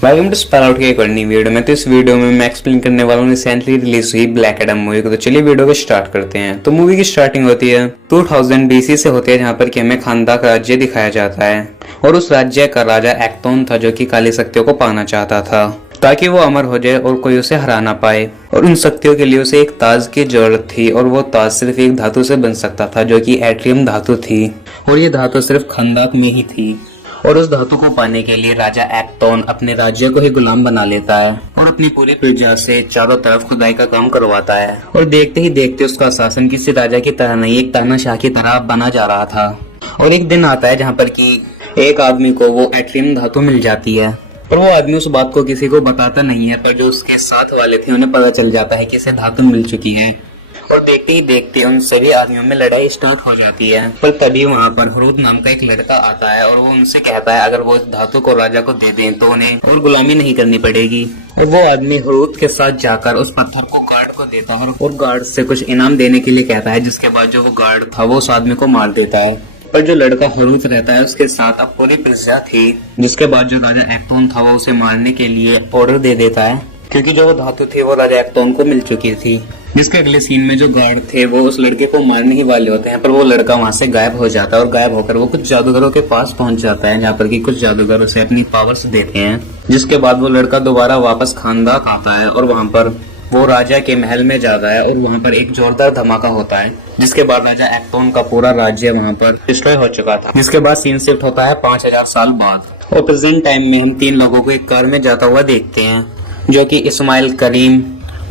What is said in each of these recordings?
Welcome to स्पैराउट की एक और नई वीडियो में। तो इस वीडियो में मैं एक्सप्लेन करने वाला हूँ रिसेंटली रिलीज हुई ब्लैक एडम मूवी को। तो चलिए वीडियो को स्टार्ट करते हैं। तो मूवी की स्टार्टिंग होती है 2000 BC से होती है, जहाँ पर कि हमें खानदा का राज्य दिखाया जाता है। और उस राज्य का राजा एक्टोन था, जो कि काली शक्तियों को पाना चाहता था ताकि वो अमर हो जाए और कोई उसे हरा ना पाए। और उन शक्तियों के लिए उसे एक ताज की जरूरत थी, और वो ताज सिर्फ एक धातु से बन सकता था, जो कि एट्रियम धातु थी। और ये धातु सिर्फ खानदाक में ही थी। और उस धातु को पाने के लिए राजा एक्टोन अपने राज्य को ही गुलाम बना लेता है और अपनी पूरी प्रजा से चारों तरफ खुदाई का काम करवाता है। और देखते ही देखते उसका शासन किसी राजा की तरह नहीं, एक तानाशाह की तरह बना जा रहा था। और एक दिन आता है जहाँ पर कि एक आदमी को वो एट्रियम धातु मिल जाती है, और वो आदमी उस बात को किसी को बताता नहीं है, पर जो उसके साथ वाले थे उन्हें पता चल जाता है कि इसे धातु मिल चुकी है। और देखते ही देखते उन सभी आदमियों में लड़ाई स्टार्ट हो जाती है। पर तभी वहाँ पर हरूद नाम का एक लड़का आता है, और वो उनसे कहता है अगर वो इस धातु को राजा को दे दें तो उन्हें और गुलामी नहीं करनी पड़ेगी। और वो आदमी हरूद के साथ जाकर उस पत्थर को गार्ड को देता है और गार्ड से कुछ इनाम देने के लिए कहता है, जिसके बाद जो वो गार्ड था वो उस आदमी को मार देता है। पर जो लड़का हरूद रहता है उसके साथ अब पूरी प्रजा थी, जिसके बाद जो राजा एक्टोन था वो उसे मारने के लिए ऑर्डर दे देता है, क्योंकि जो वो धातु थी वो राजा एक्टोन को मिल चुकी थी। जिसके अगले सीन में जो गार्ड थे वो उस लड़के को मारने ही वाले होते हैं, पर वो लड़का वहां से गायब हो जाता है। और गायब होकर वो कुछ जादूगरों के पास पहुंच जाता है, जहाँ पर कि कुछ जादूगर उसे अपनी पावर्स देते हैं। जिसके बाद वो लड़का दोबारा वापस खानदाक आता है, और वहाँ पर वो राजा के महल में जाता है, और वहाँ पर एक जोरदार धमाका होता है। जिसके बाद राजा एक्टोन का पूरा राज्य वहाँ पर डिस्ट्रॉय हो चुका था। जिसके बाद सीन शिफ्ट होता है 5000 साल बाद, और प्रेजेंट टाइम में हम 3 लोगों को एक कार में जाता हुआ देखते हैं, जो कि इस्माइल, करीम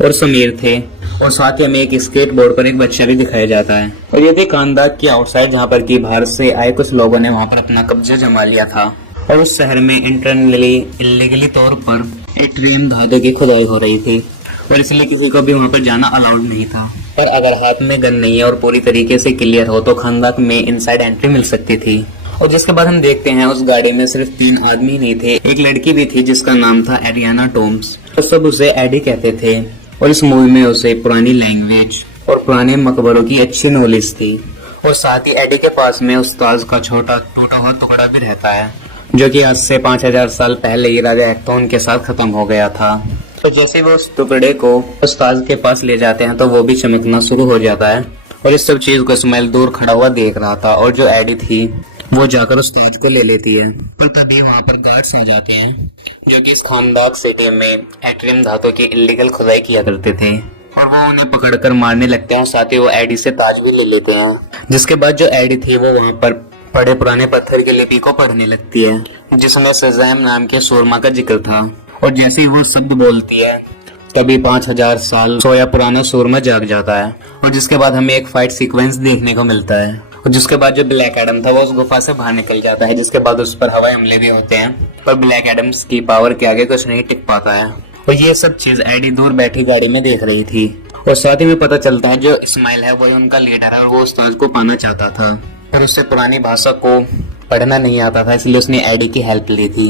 और समीर थे। और साथ ही हमें एक स्केट बोर्ड पर एक बच्चा भी दिखाया जाता है। और ये थी खानदाक की आउटसाइड, जहाँ पर कि बाहर से आए कुछ लोगों ने वहाँ पर अपना कब्जा जमा लिया था। और उस शहर में इंटरनली इलीगली तौर पर एट्रियम धातु की खुदाई हो रही थी, और इसलिए किसी को भी वहाँ पर जाना अलाउड नहीं था। पर अगर हाथ में गन नहीं है और पूरी तरीके से क्लियर हो तो खानदाक में इनसाइड एंट्री मिल सकती थी। और जिसके बाद हम देखते हैं उस गाड़ी में सिर्फ 3 आदमी नहीं थे, एक लड़की भी थी जिसका नाम था एरियाना टॉम्स। तो सब उसे एडी कहते थे। और इस मूवी में उसे पुरानी लैंग्वेज और पुराने मकबरों की अच्छी नॉलेज थी। और साथ ही एडी के पास में उस्ताद का छोटा टूटा हुआ टुकड़ा भी रहता है, जो कि आज से 5000 साल पहले ही राजा एक्टोन के साथ खत्म हो गया था। तो जैसे वो उस टुकड़े को उस्ताद के पास ले जाते हैं तो वो भी चमकना शुरू हो जाता है। और इस सब चीज को इस्माइल दूर खड़ा हुआ देख रहा था, और जो एडी थी वो जाकर उस ताज को ले लेती है। पर तभी वहाँ पर गार्ड्स आ जाते हैं, जो कि इस खानदाक सिटी में एट्रियम धातु की इलीगल खुदाई किया करते थे। और वो उन्हें पकड़कर मारने लगते हैं, साथ ही वो एडी से ताज भी ले लेते हैं। जिसके बाद जो एडी थी वो वहाँ पर पड़े पुराने पत्थर की लिपि को पढ़ने लगती है, जिसमें सजैम नाम के सूरमा का जिक्र था। और जैसे ही वो शब्द बोलती है तभी 5000 साल सोया पुराना सूरमा जाग जाता है। और जिसके बाद हमें एक फाइट सीक्वेंस देखने को मिलता है। और जिसके बाद जो ब्लैक एडम था वो उस गुफा से बाहर निकल जाता है, जिसके बाद उस पर हवाई हमले भी होते हैं, पर ब्लैक एडम्स की पावर के आगे कुछ नहीं टिक पाता है। और ये सब चीज एडी दूर बैठी गाड़ी में देख रही थी। और साथ ही में पता चलता है जो इस्माइल है वही उनका लीडर है, और वो उस्ताद को पाना चाहता था, पर उससे पुरानी भाषा को पढ़ना नहीं आता था, इसलिए उसने एडी की हेल्प ली थी।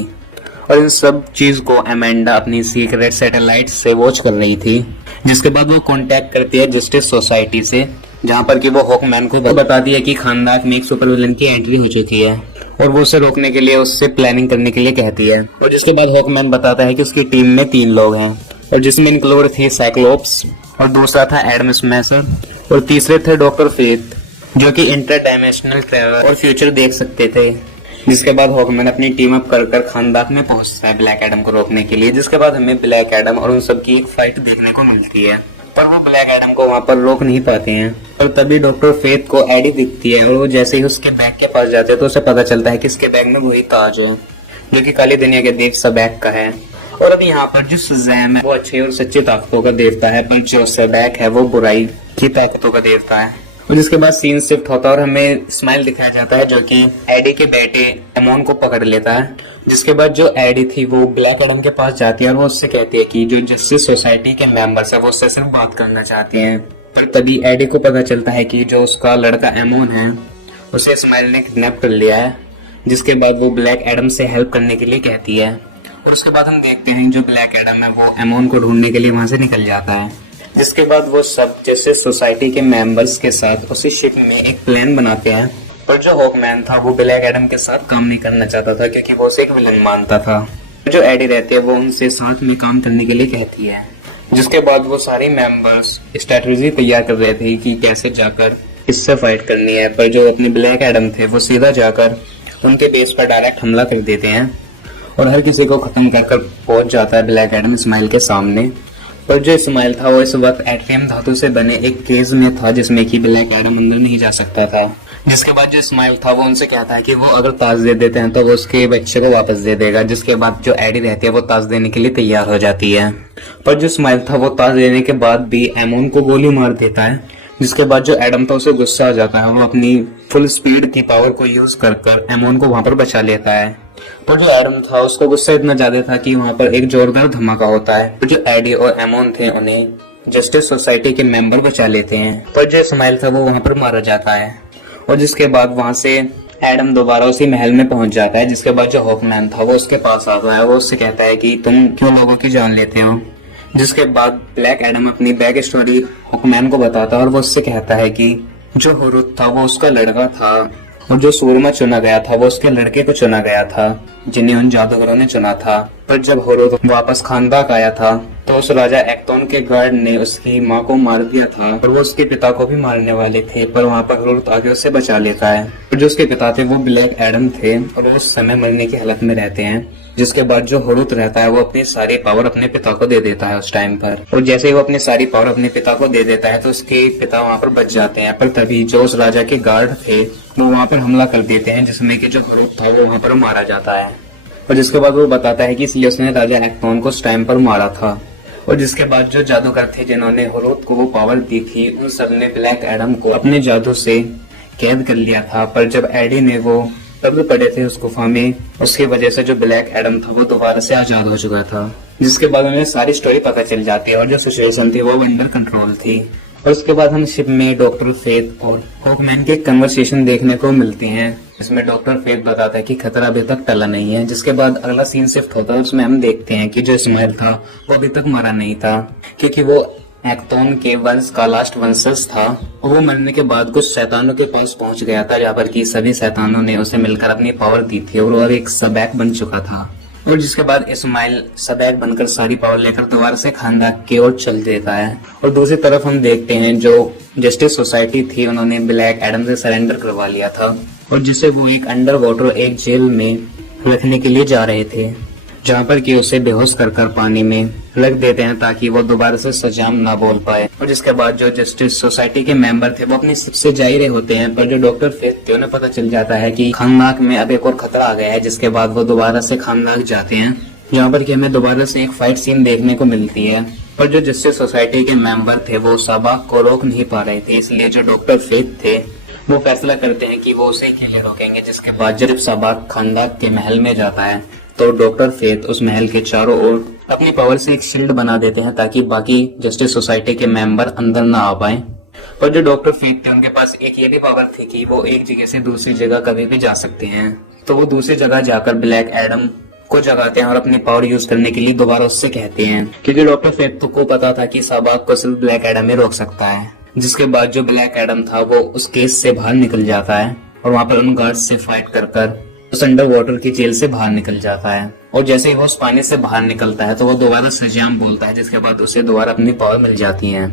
और इन सब चीज को अमेंडा अपनी सीक्रेट सैटेलाइट से वॉच कर रही थी। जिसके बाद वो कांटेक्ट करती है जस्टिस सोसाइटी से, जहाँ पर कि वो हॉकमैन को बताती है कि खानदाक में एक सुपर विलन की एंट्री हो चुकी है, और वो उसे रोकने के लिए उससे प्लानिंग करने के लिए कहती है। और जिसके बाद हॉकमैन बताता है कि उसकी टीम में 3 लोग हैं, और जिसमें इंक्लूड थी साइक्लोप्स, और दूसरा था एडम स्मैशर, और तीसरे थे डॉक्टर फेथ, जो कि इंटर डायमेंशनल ट्रैवल और फ्यूचर देख सकते थे। जिसके बाद हॉकमैन अपनी टीम अप कर खानदाक में पहुंचता है ब्लैक एडम को रोकने के लिए। जिसके बाद हमें ब्लैक एडम और उन सब की एक फाइट देखने को मिलती है, पर वो ब्लैक एडम को वहाँ पर रोक नहीं पाते हैं। पर तभी डॉक्टर फेथ को एडी दिखती है, और वो जैसे ही उसके बैग के पास जाते हैं तो उसे पता चलता है कि इसके बैग में वही ताज है, जो कि काली दुनिया के देव सबैक का है। और अब यहाँ पर जो सजैम है वो अच्छे और सच्ची ताकतों का देवता है, पर जो सबैक है वो बुराई की ताकतों का देवता है। और जिसके बाद सीन शिफ्ट होता है और हमें इस्माइल दिखाया जाता है, जो कि एडी के बेटे एमोन को पकड़ लेता है। जिसके बाद जो एडी थी वो ब्लैक एडम के पास जाती है, और वो उससे कहती है कि जो जस्टिस सोसाइटी के मेंबर्स है वो उससे सिर्फ बात करना चाहते हैं। पर तभी एडी को पता चलता है कि जो उसका लड़का एमोन है उसे इस्माइल ने किडनैप कर लिया है। जिसके बाद वो ब्लैक एडम से हेल्प करने के लिए कहती है। और उसके बाद हम देखते हैं जो ब्लैक एडम है वो एमोन को ढूंढने के लिए वहां से निकल जाता है। जिसके बाद वो सब जैसे सोसाइटी के मेंबर्स के साथ उसी शिप में एक प्लान बनाते हैं, पर जो हॉकमैन था वो ब्लैक एडम के साथ काम नहीं करना चाहता था, क्योंकि वो उसे एक विलन मानता था। जो एडी रहती है वो उनसे साथ में काम करने के लिए कहती है। जिसके बाद वो सारे मेंबर्स स्ट्रेटजी तैयार कर रहे थे कि कैसे जाकर इससे फाइट करनी है, पर जो अपने ब्लैक एडम थे वो सीधा जाकर उनके बेस पर डायरेक्ट हमला कर देते हैं और हर किसी को खत्म कर पहुंच जाता है ब्लैक एडम इस्माइल के सामने। पर जो इस्माइल था वो इस वक्त एट्रियम धातु से बने एक केज में था जिसमें कि ब्लैक एडम अंदर नहीं जा सकता था। जिसके बाद जो इस्माइल था वो उनसे कहता है कि वो अगर ताज दे देते हैं तो वो उसके बच्चे को वापस दे देगा। जिसके बाद जो एडी रहती है वो ताज देने के लिए तैयार हो जाती है। पर जो इस्माइल था वो ताज देने के बाद भी एमोन को गोली मार देता है। जिसके बाद जो एडम था उसे गुस्सा आ जाता है, वो अपनी फुल स्पीड की पावर को यूज कर एमोन को वहां पर बचा लेता है। पर जो एडम था उसको गुस्सा इतना ज्यादा था कि वहां पर एक जोरदार धमाका होता है। तो जो एडी और एमोन थे उन्हें जस्टिस सोसाइटी के मेंबर बचा लेते हैं। पर जो इस्माइल था वो वहां पर मारा जाता है और जिसके बाद वहां से एडम दोबारा उसी महल में पहुंच जाता है। जिसके बाद जो हॉकमैन था वो उसके पास आता है, वो उससे कहता है कि तुम क्यों लोगों की जान लेते हो। जिसके बाद ब्लैक एडम अपनी बैक स्टोरी हॉकमैन को बताता है और वो उससे कहता है कि जो हुरुत था वो उसका लड़का था और जो सूरमा चुना गया था वो उसके लड़के को चुना गया था जिन्हें उन जादूगरों ने चुना था। पर जब हुरुत वापस खानदाक आया था तो उस राजा एक्टोन के गार्ड ने उसकी माँ को मार दिया था और वो उसके पिता को भी मारने वाले थे। पर वहाँ पर हुरुत आगे उसे बचा लेता है। और जो उसके पिता थे वो ब्लैक एडम थे और वो उस समय मरने की हालत में रहते हैं। जिसके बाद जो हुरुत रहता है वो अपनी सारी पावर अपने पिता को दे देता है उस टाइम पर। और जैसे ही वो अपनी सारी पावर अपने पिता को दे देता है तो उसके पिता वहाँ पर बच जाते हैं। पर तभी जो उस राजा के गार्ड थे वो वहाँ पर हमला कर देते हैं जिसमें कि जो हुरुत था वो वहाँ पर मारा जाता है। और जिसके बाद वो बताता है कि इसलिए उसने राजा एक्टोन को उस टाइम पर मारा था। और जिसके बाद जो जादूगर थे जिन्होंने हुरुत को वो पावर दी थी उन सब ने ब्लैक एडम को अपने जादू से कैद कर लिया था। पर जब एडी ने वो तब पड़े थे उस गुफा में, उसकी वजह से जो ब्लैक एडम था वो दोबारा से आजाद हो चुका था। जिसके बाद उन्हें सारी स्टोरी पता चल जाती है और जो सिचुएशन थी वो अंडर कंट्रोल थी। और उसके बाद हम शिप में डॉक्टर फेथ और हॉकमैन के कन्वर्सेशन देखने को मिलते हैं। इसमें डॉक्टर फेथ बताता है कि खतरा अभी तक टला नहीं है। जिसके बाद अगला सीन शिफ्ट होता है, उसमें हम देखते हैं कि जो इस्माइल था वो अभी तक मरा नहीं था क्योंकि वो एक्टोन के वंश का लास्ट वंशज था। और वो मरने के बाद कुछ शैतानों के पास पहुंच गया था जहाँ पर कि सभी शैतानों ने उसे मिलकर अपनी पावर दी थी और वो एक सबैक बन चुका था। और जिसके बाद इस्माइल सबैक बनकर सारी पावर लेकर दोबारा से खानदान की ओर चल देता है। और दूसरी तरफ हम देखते हैं जो जस्टिस सोसाइटी थी उन्होंने ब्लैक एडम से सरेंडर करवा लिया था और जिसे वो एक अंडर वाटर एक जेल में रखने के लिए जा रहे थे जहाँ पर कि उसे बेहोश कर पानी में रख देते हैं ताकि वो दोबारा से सजाम ना बोल पाए। और जिसके बाद जो जस्टिस सोसाइटी के मेंबर थे वो अपनी शिप से जा ही रहे होते हैं। पर जो डॉक्टर फेथ थे उन्हें पता चल जाता है कि खानदाक में अब एक और खतरा आ गया है। जिसके बाद वो दोबारा से खानदाक जाते हैं जहाँ पर कि हमें दोबारा से एक फाइट सीन देखने को मिलती है। पर जो जस्टिस सोसाइटी के मेंबर थे वो साबाक को रोक नहीं पा रहे थे, इसलिए जो डॉक्टर फेथ थे वो फैसला करते हैं कि वो उसे अकेले रोकेंगे। जिसके बाद जब साबाक खानदाक के महल में जाता है तो डॉक्टर फेथ उस महल के चारों ओर अपनी पावर से एक शील्ड बना देते हैं ताकि बाकी जस्टिस सोसाइटी के मेंबर अंदर ना आ पाए। पर जो डॉक्टर फेथ थे उनके पास एक ये भी पावर थी कि वो एक जगह से दूसरी जगह कभी भी जा सकते हैं। तो वो दूसरी जगह जाकर ब्लैक एडम को जगाते हैं और अपनी पावर यूज करने के लिए दोबारा उससे कहते हैं क्योंकि डॉक्टर फेथ को पता था कि साबाक को सिर्फ ब्लैक एडम ही रोक सकता है। जिसके बाद जो ब्लैक एडम था वो उस केस से बाहर निकल जाता है और वहाँ पर उन गार्ड्स से फाइट कर उस अंडर वाटर की जेल से बाहर निकल जाता है। और जैसे ही वो उस पानी से बाहर निकलता है तो वो दोबारा सजाम बोलता है जिसके बाद उसे दोबारा अपनी पावर मिल जाती है।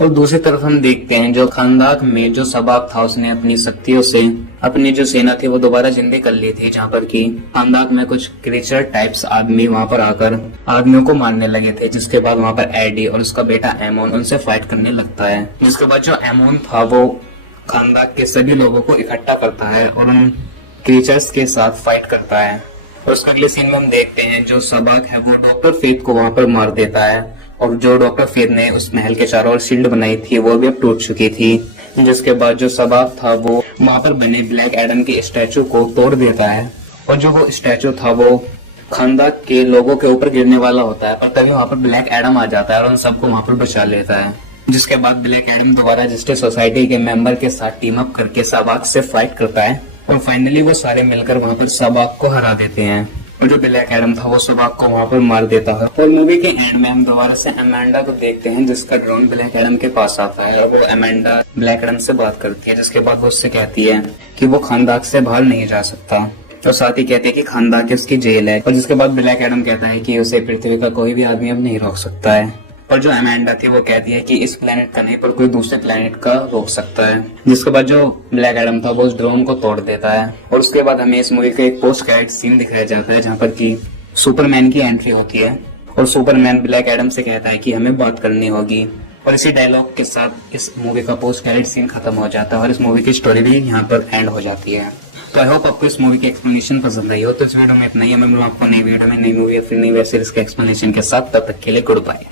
और दूसरी तरफ हम देखते हैं जो खानदाक में जो सबाक था उसने अपनी शक्तियों से अपनी जो सेना थी वो दोबारा जिंदी कर ली थी जहाँ पर कि खानदाक में कुछ क्रीचर टाइप्स आदमी वहाँ पर आकर आदमियों को मारने लगे थे। जिसके बाद वहाँ पर एडी और उसका बेटा एमोन उनसे फाइट करने लगता है। जिसके बाद जो एमोन था वो खानदाक के सभी लोगों को इकट्ठा करता है और उन क्रीचर्स के साथ फाइट करता है। और उसके अगले सीन में हम देखते हैं जो सबाक है वो डॉक्टर फेथ को वहां पर मार देता है और जो डॉक्टर फेथ ने उस महल के चारों ओर शील्ड बनाई थी वो भी अब टूट चुकी थी। जिसके बाद जो सबाक था वो वहां पर बने ब्लैक एडम के स्टैचू को तोड़ देता है और जो वो स्टैचू था वो खानदाक के लोगों के ऊपर गिरने वाला होता है। पर तभी वहां पर ब्लैक एडम आ जाता है और उन सबको वहां पर बचा लेता है। जिसके बाद ब्लैक एडम दोबारा जस्टिस सोसाइटी के मेंबर के साथ टीम अप करके सबाक से फाइट करता है और फाइनली वो सारे मिलकर वहां पर सबाक को हरा देते हैं। और जो ब्लैक एडम था वो सबाक को वहां पर मार देता है। और मूवी के एंड में हम दोबारा से अमेंडा को देखते हैं जिसका ड्रोन ब्लैक एडम के पास आता है और वो अमेंडा ब्लैक एडम से बात करती है। जिसके बाद वो उससे कहती है कि वो खानदाक से बाहर नहीं जा सकता और साथ ही कहते हैं कि खानदान की उसकी जेल है। और जिसके बाद ब्लैक एडम कहता है कि उसे पृथ्वी का कोई भी आदमी अब नहीं रोक सकता है। पर जो अमेंडा थी वो कहती है कि इस प्लेनेट का नहीं पर कोई दूसरे प्लेनेट का रोक सकता है। जिसके बाद जो ब्लैक एडम था वो उस ड्रोन को तोड़ देता है। और उसके बाद हमें इस मूवी का एक पोस्ट क्रेडिट सीन दिखाया जाता है जहाँ पर कि सुपरमैन की एंट्री होती है और सुपरमैन ब्लैक एडम से कहता है कि हमें बात करनी होगी। और इसी डायलॉग के साथ इस मूवी का पोस्ट क्रेडिट सीन खत्म हो जाता है और इस मूवी की स्टोरी भी यहाँ पर एंड हो जाती है। तो आई होप आपको इस मूवी की एक्सप्लेनेशन पसंद आई हो। तो इस वीडियो में इतना ही है। मैं मिलूंगा आपको नई वीडियो में नई मूवी या फिर नई वेब सीरीज के एक्सप्लेनेशन के साथ। तब तक के लिए गुड बाय।